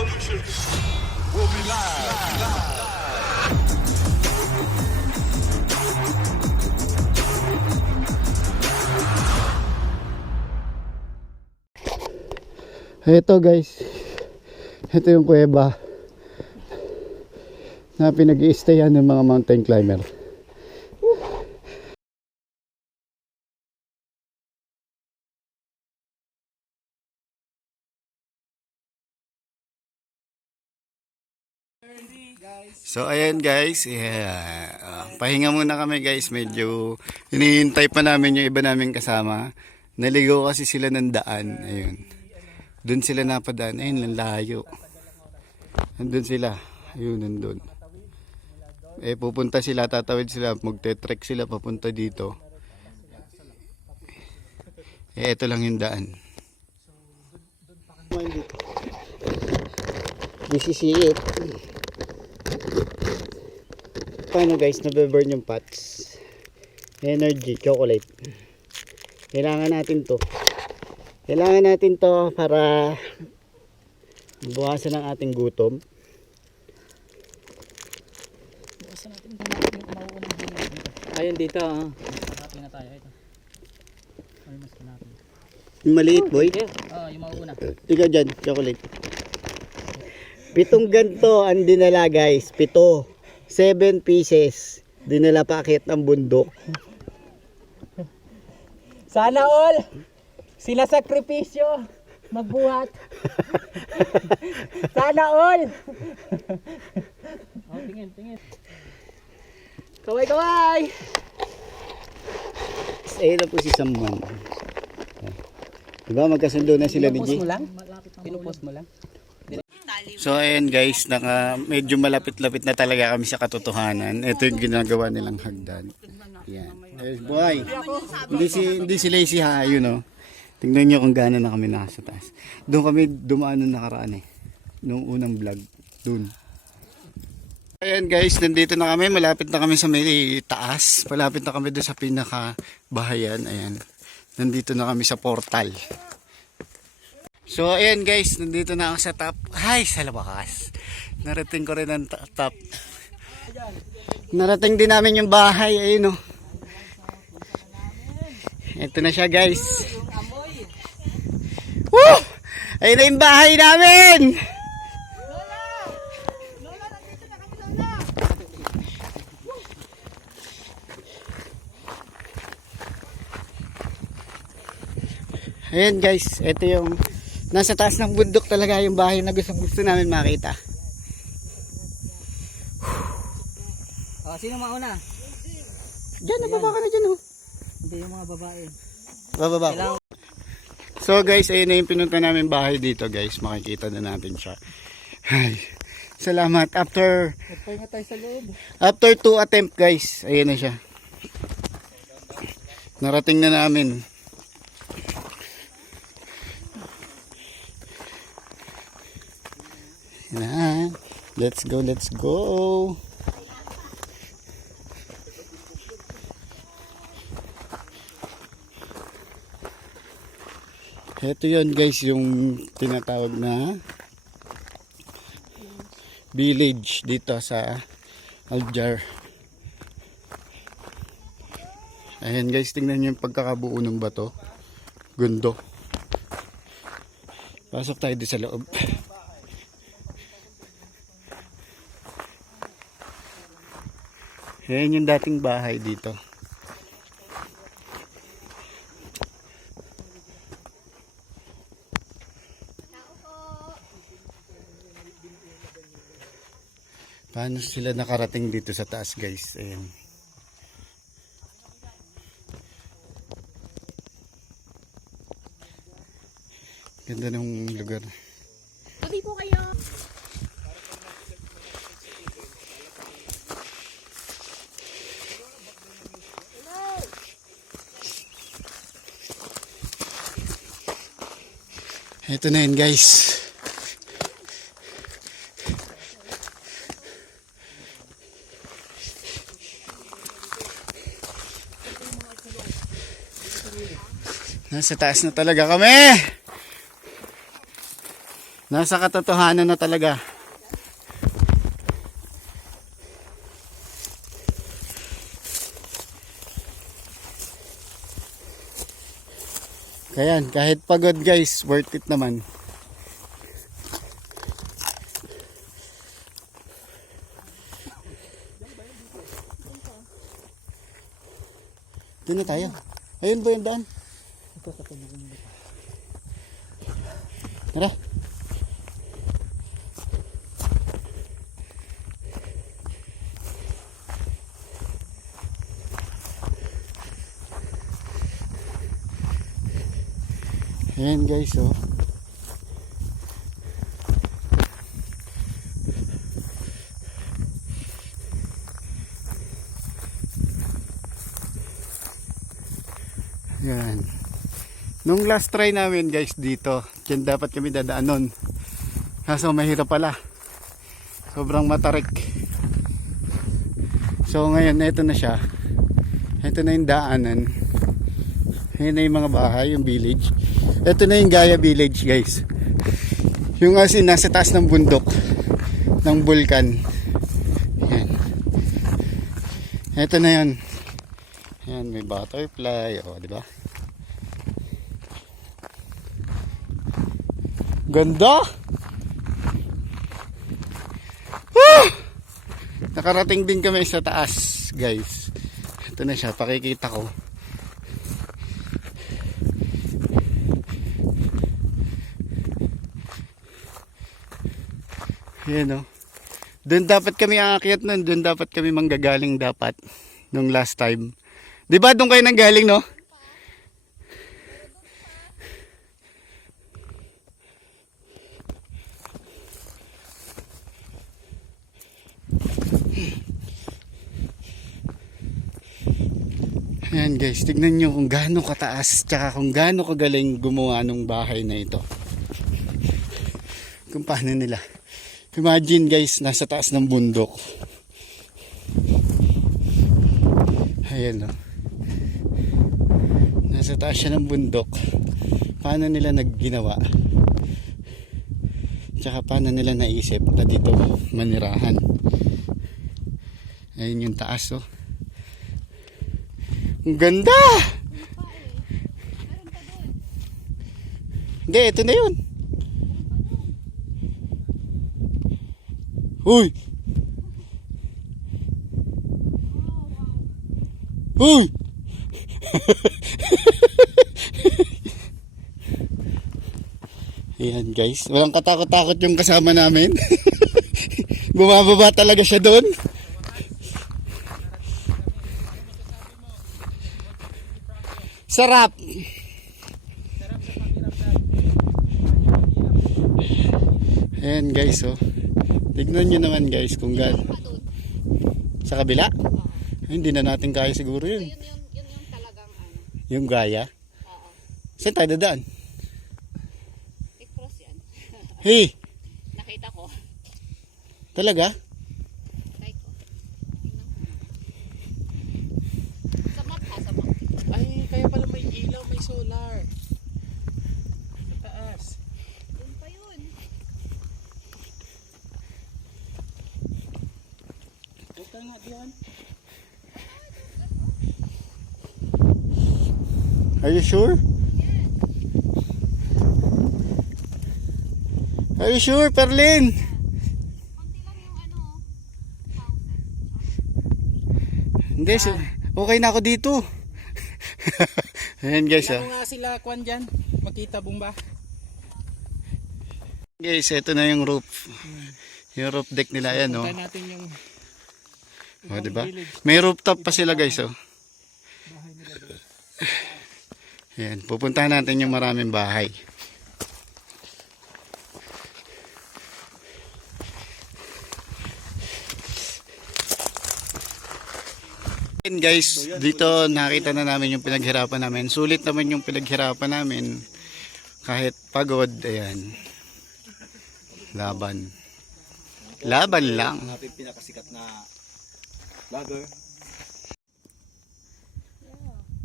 revolution will be live. Ito guys, ito yung kuweba na pinag-i-stayan ng mga mountain climber. So ayan guys, pahinga muna kami guys, medyo hinihintay pa namin yung iba naming kasama. Naligaw kasi sila ng daan, ayun. Doon sila napadaan, ayun lang layo. Nandun sila, ayun nandun. Pupunta sila, tatawid sila, magte-trek sila papunta dito. Ito lang yung daan. This is it. Paano guys, nabe-burn yung pots? Energy, chocolate. Kailangan natin to. Kailangan natin to para buwasan ang ating gutom. Buwasan natin yung mauunang dito. Ayun dito. Hanapin na tayo ito. Ay mas natin. Yung maliit boy? Yung mauuna. Ikaw dyan, chocolate. 7 ganto ang dinala guys. 7 pieces. Dinala pa akit ng bundok. Sana all sila sakripisyo magbuhat. Sana all. Tingin. Kaway. Ayun na po si Samuel. Diba magkasundo na sila ni G? Pinupost mo lang. So ayan guys, medyo malapit-lapit na talaga kami sa katotohanan. Ito yung ginagawa nilang hagdan. Yan. Boy, hindi si Lazy ha, yun o. Tingnan nyo kung gaano na kami nasa taas. Doon kami dumaan nung nakaraan nung unang vlog. Doon. Ayan guys, nandito na kami. Malapit na kami sa may taas. Malapit na kami doon sa pinaka-bahayan. Ayan. Nandito na kami sa portal. So ayan guys, nandito na ako sa top. Ay, sa labakas. Narating ko rin ang top. Narating din namin yung bahay. Ayun o. Ito na siya guys. Woo! Ayun na yung bahay namin. Lola, nandito na kami, Lola. Ayan guys, ito yung nasa taas ng bundok talaga yung bahay na gusto namin makita. Sino mauna? Diyan, nababa ka na dyan oh. Hindi, yung mga babae. Bababa. So guys, ayun na yung pinunta namin bahay dito guys. Makikita na natin siya. Ay, salamat. After Nagpahinga tayo sa loob. After 2 attempt guys, ayun na siya. Narating na namin. Yan. Let's go. Ito yun guys, yung tinatawag na village dito sa Aljar. Ayan guys, tingnan nyo yung pagkakabuo ng bato. Gundo. Pasok tayo dito sa loob. Ayan yung dating bahay dito. Paano sila nakarating dito sa taas guys? Ayan. Ganda ng lugar. Tabi po kayo. Ito na yun guys. Nasa taas na talaga kami. Nasa katotohanan na talaga. Kaya kahit pagod guys, worth it naman. Doon na tayo. Ayun ba yung daan? Tara. Ayan guys, oh. Ayan. Nung last try namin guys dito, dyan dapat kami dadaanon. Kaso mahirap pala. Sobrang matarik. So ngayon, eto na siya. Ito na yung daanan. Ayan na yung mga bahay, yung village. Ito na yung Ghaya village guys. Yung asin nasa taas ng bundok ng bulkan. Ayan. Ito na yun. Ayan, may butterfly. O, diba? Ganda! Woo! Nakarating din kami sa taas guys. Ito na siya, pakikita ko. Ayan o. Doon dapat kami aakyat nun. Doon dapat kami manggagaling dapat. Nung last time. Diba doon kayo nanggaling, no? Ayan guys. Tignan nyo kung gaano kataas. Tsaka kung gaano kagaling gumawa ng bahay na ito. Kung paano nila. Imagine guys, nasa taas ng bundok. Ayan o. Nasa taas siya ng bundok. Paano nila nagginawa? Tsaka paano nila naisip na dito manirahan? Ayun yung taas o. Ang ganda! Hindi, ito na yun. Uy! Uy! Ayan guys, walang katakot-takot yung kasama namin. Bumababa talaga siya doon. Sarap! Ayan guys, oh. Tignan nyo naman guys kung gaano. Sa kabila? Ay, hindi na natin kaya siguro yun. Yun yung talagang ano. Yung Ghaya? Oo. Saan tayo dadaan? I-cross yan. Hey! Nakita ko. Talaga? Try ko. Tingnan ko. Sa map ha, sa map. Ay, kaya pala may ilaw, may solar. Sa taas. Yun pa yun. Punta nga diyan. Are you sure? Are you sure, Perlin? Konti lang yung ano, houses. Hindi, okay na ako dito. Ayan guys, Kailangan nga sila kwan dyan. Makita bumba. Guys, ito na yung roof. Yung roof deck nila, ayan oh. Punta natin yung O, diba? May rooftop pa sila guys, oh. Ayan, pupuntahan natin yung maraming bahay. And guys, dito nakita na namin yung pinaghirapan namin. Sulit naman yung pinaghirapan namin. Kahit pagod, ayan. Laban. Laban lang. Ang ating pinakasikat na vlogger.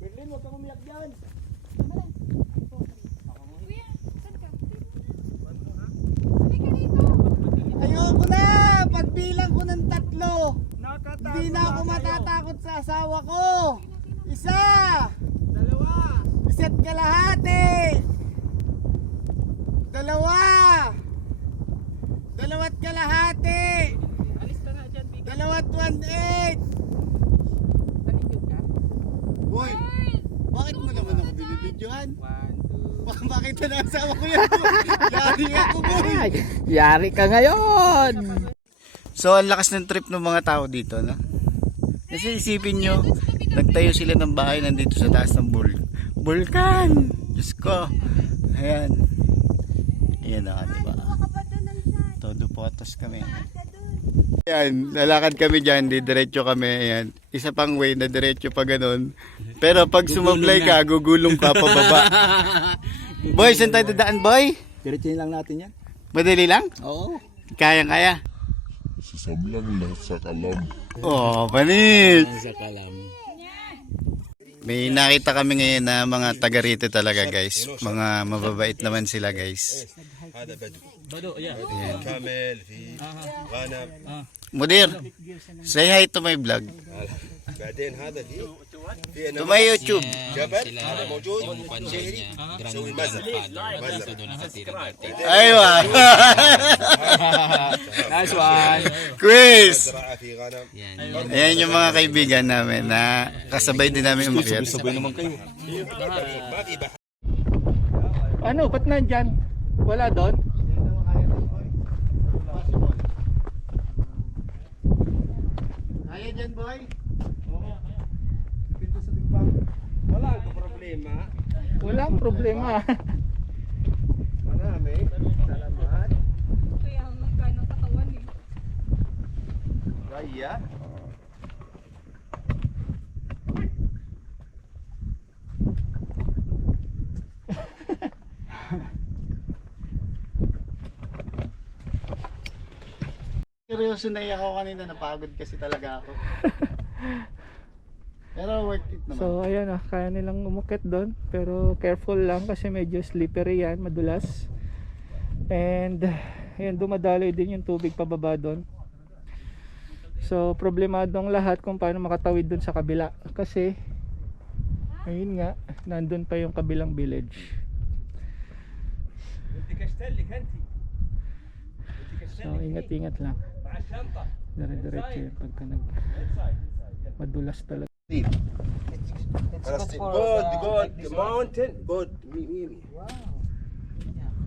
Berlin, huwag kang umiyak dyan. Kuya, saan ka? tatlo. Hindi na ako matatakot sa asawa ko. Isa. Isa't kalahati. Dalawa. Dalawa't kalahati. Dalawa't 1/8. Boy, bakit mo naman ako binibidyohan? Baka makita na asawa ko yan. Yari ako, boy. Yari ka ngayon. So, ang lakas ng trip ng mga tao dito, no? Kasi isipin nyo, nagtayo sila ng bahay nandito sa taas ng bulkan. Diyos ko. Ayan. Ayan na, diba? Todo potos kami. Ayan, lalakad kami dyan, diretso kami. Ayan. Isa pang way na diretso pa ganun. Pero pag sumablay ka, gugulong ka pababa. Boy, saan tayo dadaan, boy? Diretsuhin lang natin yan. Madali lang? Oo. Kaya. Sasamlang lang sa kalam. Oh, panis. Sa kalam. May nakita kami ngayon na mga taga rito talaga, guys. Mga mababait naman sila, guys. Bado, yeah. كامل في غنم Mudir, say hi to my vlog. بعدين هذا في To my YouTube. جبل هذا موجود شهري نسوي مزر Aywa. Nice one. Quiz. زراعة في غنم Ayan yung mga kaibigan namin na kasabay din namin umakyat. Sabay naman kayo. ما في بحر Ano, ba't nandyan? Wala doon? Kaya dyan, boy. Walang problema. Marami. Salamat. Kaya magkano katawan eh. Ghaya. Seryoso na ako kanina, napagod kasi talaga ako. Pero worth it naman. So ayan kaya nilang umukit doon, pero careful lang kasi medyo slippery yan, madulas. And ayan, dumadaloy din yung tubig pababa doon. So problemadong lahat kung paano makatawid doon sa kabila kasi ayun nga, nandun pa yung kabilang village. So ingat-ingat lang. Dire-diretso yun pagka madulas talaga. فلسطين جود ماونتن جود ميمي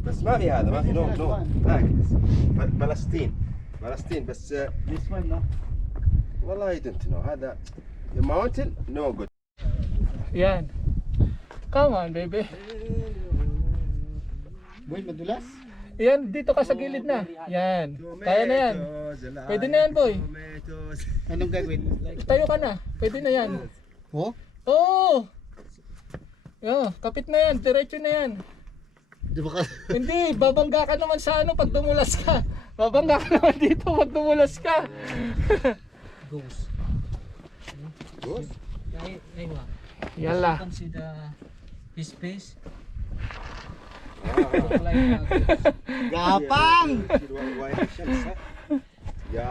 بس ما في هذا ما في نو هناك فلسطين بس This one, no? والله I don't know هذا ماونتن نو جود Yan. Come on, baby. Boy, madulas? Yan, dito ka sa gilid na. Yan. Kaya na yan. Pwede na yan, boy. Anong gagawin? Tayo ka na. Pwede na yan. Oh? Oo. Yan, kapit na yan. Diretso na yan. Di ba ka? Hindi, babangga ka naman sa ano pag dumulas ka. Babangga ka naman dito pag dumulas ka. Ghost. Yala. Consider his face. Gapang! يا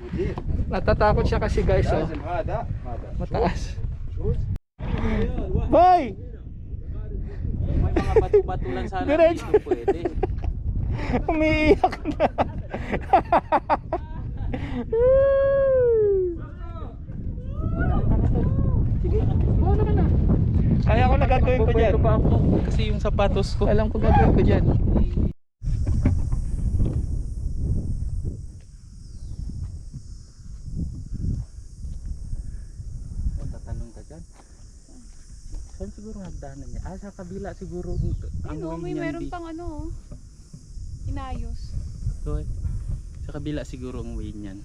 مدير Natatakot siya kasi guys. Oh. لازم هذا Mataas. شوز Boy! May mga bato-bato lang sana Diretso. dito pwede. Umiiyak na. Sige, ano ka na? Kaya ko na gagawin ko dyan. Pa ako kasi yung sapatos ko. Alam ko gagawin ko dyan. Tatanong ka dyan. Saan siguro hagdanan niya? Sa kabila siguro. Ano, may meron pang ano, inayos. So, sa kabila siguro ang way niyan.